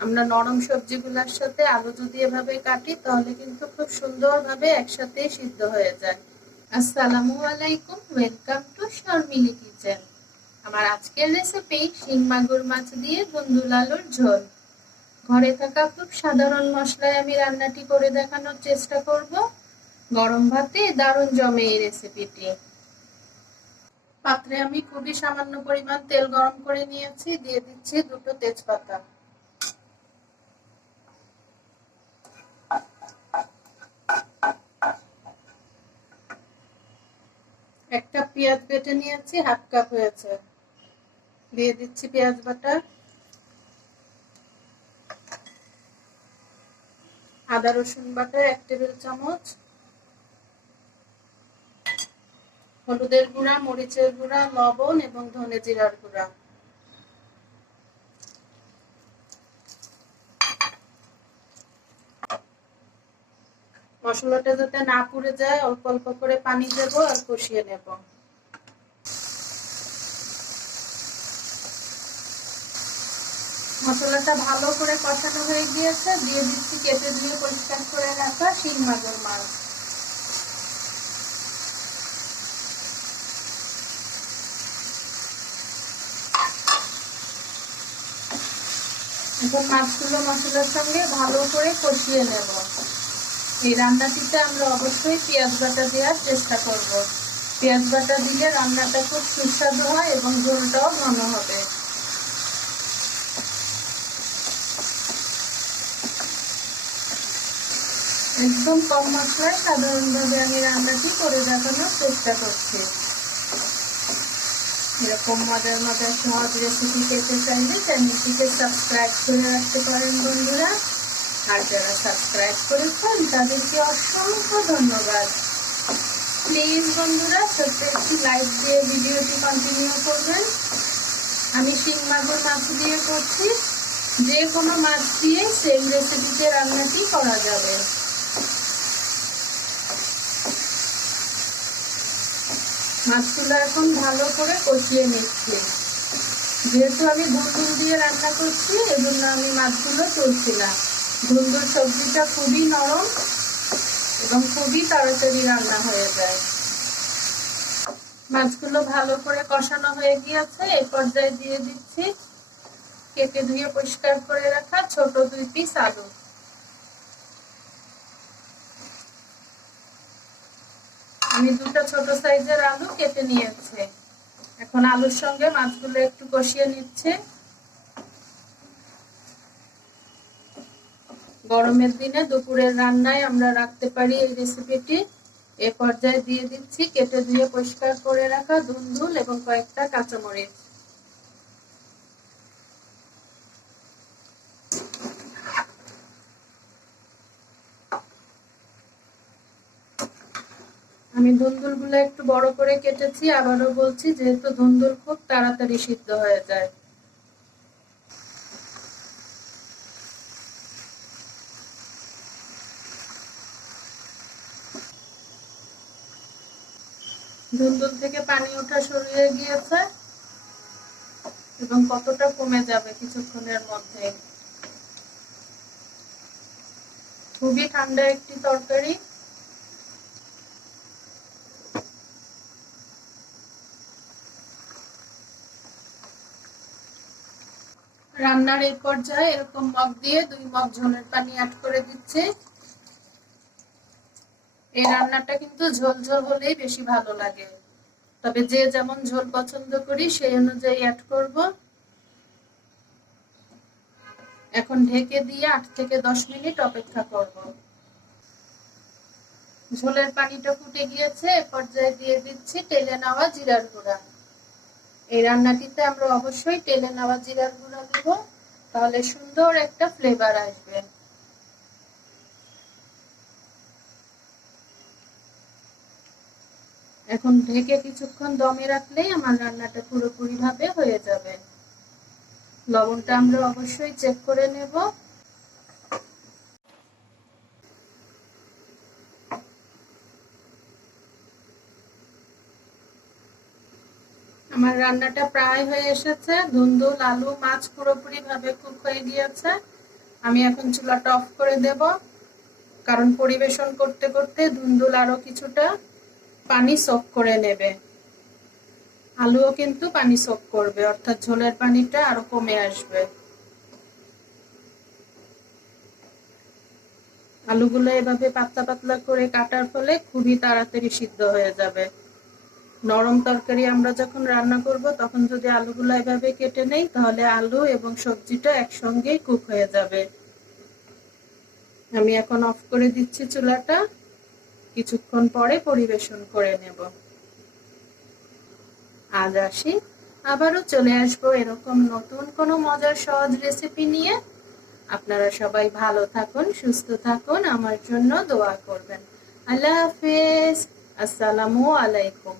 আমরা নরম সবজিগুলোর সাথে আলু যদি এভাবে কাটি, তাহলে কিন্তু খুব সুন্দরভাবে একসাথে সিদ্ধ হয়ে যায়। আসসালামু আলাইকুম, ওয়েলকাম টু শর্মিলি কিচেন। আমার আজকের রেসিপি শিং মাগুর মাছ দিয়ে ধুন্দুল আলুর ঝোল। ঘরে থাকা খুব সাধারণ মশলায় আমি রান্নাটি করে দেখানোর চেষ্টা করব। গরম ভাতে দারুণ জমে এই রেসিপিটি। পাত্রে আমি খুবই সামান্য পরিমাণ তেল গরম করে নিয়েছি, দিয়ে দিচ্ছি দুটো তেজপাতা। একটা পেঁয়াজ বেটে নিয়েছি, হাফ কাপ হয়েছে। দিয়ে দিচ্ছি পেঁয়াজ বাটা। আদা রসুন বাটা, এক টেবিল চামচ। হলুদের গুঁড়া, মরিচের গুঁড়া, লবণ এবং ধনে জিরার গুঁড়া। মশলাটা যাতে না পুড়ে যায়, অল্প অল্প করে পানি দেব আর কষিয়ে নেব। মশলাটা ভালো করে কষানো হয়ে গিয়েছে, দিয়ে দিচ্ছি কেটে দিয়ে পরিষ্কার করে রাখা শিং মাগুর মাছ। এখন মাছগুলো মশলার সঙ্গে ভালো করে কষিয়ে নেব। এই রান্নাটিতে আমরা অবশ্যই পেঁয়াজ বাটা দেওয়ার চেষ্টা করব। পেঁয়াজ বাটা দিলে রান্নাটা খুব সুস্বাদু হয় এবং ঝোলটাও ঘন হবে। একদম কম মশলায় সাধারণভাবে আমি রান্নাটি করে দেখানোর চেষ্টা করছি। এরকম মজার মজার সহজ রেসিপি পেতে চাইলে চ্যানেলটিকে সাবস্ক্রাইব করে রাখতে পারেন বন্ধুরা। আর যারা সাবস্ক্রাইব করেছেন, তাদেরকে অসংখ্য ধন্যবাদ। প্লিজ বন্ধুরা, ছোট্ট একটি লাইক দিয়ে ভিডিওটি কন্টিনিউ করবেন। আমি শিং মাগুর মাছ দিয়ে করছি। যে কোনো মাছ দিয়ে সেই রেসিপিতে রান্নাটি করা যাবে। মাছগুলো এখন ভালো করে কষিয়ে নিচ্ছি। যেহেতু আমি ধুন্দুল দিয়ে রান্না করছি, এজন্য আমি মাছগুলো তুলছি না। ধুন্দুল সবজিটা খুবই নরম এবং খুবই তাড়াতাড়ি রান্না হয়ে যায়। মাছগুলো ভালো করে কষানো হয়ে গিয়েছে এই পর্যায়ে দিয়ে দিচ্ছি কেটে ধুয়ে পরিষ্কার করে রাখা ছোট দুই পিস আলু। আমি দুটো ছোট সাইজের আলু কেটে নিয়েছে। এখন আলুর সঙ্গে মাছগুলো একটু কষিয়ে নিচ্ছে। গরমের দিনে দুপুরের রান্নায় আমরা রাখতে পারি এই রেসিপিটি এ পর্যায়ে দিয়ে দিচ্ছি, কেটে ধুয়ে পরিষ্কার করে রাখা ধুন্দুল এবং কয়েকটা কাঁচামরিচ। আমি ধুন্দুলগুলো একটু বড় করে কেটেছি, আবারও বলছি, যেহেতু ধুন্দুল খুব তাড়াতাড়ি সিদ্ধ হয়ে যায়। ধুন্দুল থেকে পানি ওঠা শুরু হয়ে গিয়েছে এবং কতটা কমে যাবে কিছুক্ষণের মধ্যে। খুবই ঠান্ডা একটি তরকারি। রান্নার এই পর্যায়ে এরকম মগ দিয়ে দুই মগ ঝোলের পানি অ্যাড করে দিচ্ছে। এই রান্নাটা কিন্তু ঝোল ঝোল হলেই বেশি ভালো লাগে। তবে যে যেমন ঝোল পছন্দ করি, সেই অনুযায়ী অ্যাড করব। এখন ঢেকে দিয়ে আট থেকে দশ মিনিট অপেক্ষা করব। ঝোলের পানিটা ফুটে গিয়েছে, এ পর্যায়ে দিয়ে দিচ্ছি টেলে নেওয়া জিরার গুঁড়া। এই রান্নাটিতে আমরা অবশ্যই টেলে নেওয়া জিরার গুঁড়া দেব, তাহলে সুন্দর একটা ফ্লেভার আসবে। এখন ঢেকে কিছুক্ষণ দমে রাখলেই আমার রান্নাটা পুরোপুরি ভাবে হয়ে যাবে। লবণটা আমরা অবশ্যই চেক করে নেব। আমার রান্নাটা প্রায় হয়ে এসেছে। ধুন্দুল, আলু, মাছ পুরোপুরি ভাবে কুক হয়ে গিয়েছে। আমি এখন চুলাটা অফ করে দেব। কারণ পরিবেশন করতে করতে ধুন্দুল আরও কিছুটা পানি সোক করে নেবে। আলুও কিন্তু পানি সোক করবে, অর্থাৎ ঝোলের পানিটা আরও কমে আসবে। আলুগুলো এভাবে পাতলা পাতলা করে কাটার ফলে খুবই তাড়াতাড়ি সিদ্ধ হয়ে যাবে। নরম তরকারি আমরা যখন রান্না করব, তখন যদি আলুগুলো এভাবে কেটে নেই, তাহলে আলু এবং সবজিটা একসঙ্গেই কুক হয়ে যাবে। আমি এখন অফ করে দিচ্ছি চুলাটা। কিছুক্ষণ পরে পরিবেশন করে নেব। আজ আসি। আবারও চলে আসব এরকম নতুন কোনো মজার সহজ রেসিপি নিয়ে। আপনারা সবাই ভালো থাকুন, সুস্থ থাকুন, আমার জন্য দোয়া করবেন। আল্লাহ হাফেজ। আসসালামু আলাইকুম।